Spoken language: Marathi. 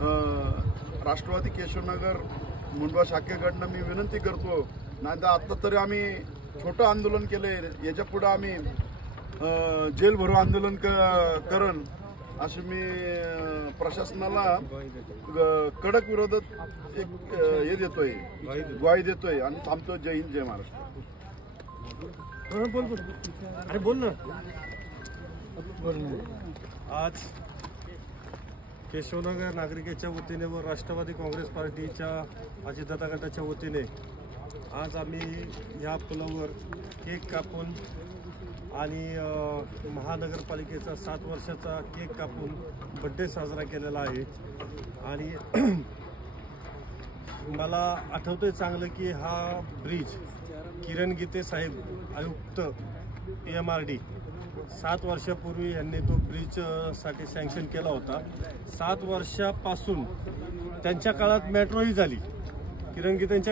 राष्ट्रवादी केशवनगर मुंडवा शाखेकडनं मी विनंती करतो, नाही तर आत्ता तरी आम्ही छोटं आंदोलन केले, याच्या पुढे आम्ही जेल भरो आंदोलन करण अशी मी प्रशासनाला कडक विरोधात एक हे देतोय, ग्वाही देतोय आणि थांबतो. जय हिंद, जय महाराष्ट्र. बोल ना. आज केशवनगर नागरिकाच्या वतीने व राष्ट्रवादी काँग्रेस पार्टीच्या अजितदादा गटाच्या वतीने आज आम्ही या पुलावर केक कापून आणि महानगरपालिकेचा 7 वर्षाचा केक कापून बड्डे साजरा केलेला आहे. आणि मला आठवतंय चांगलं की हा ब्रिज किरण गीते साहेब आयुक्त PMRD 7 वर्षापूर्वी यांनी तो ब्रिज साठी सँक्शन केला होता. 7 वर्षापासून त्यांच्या काळात मेट्रोही झाली. किरण गीतेंच्या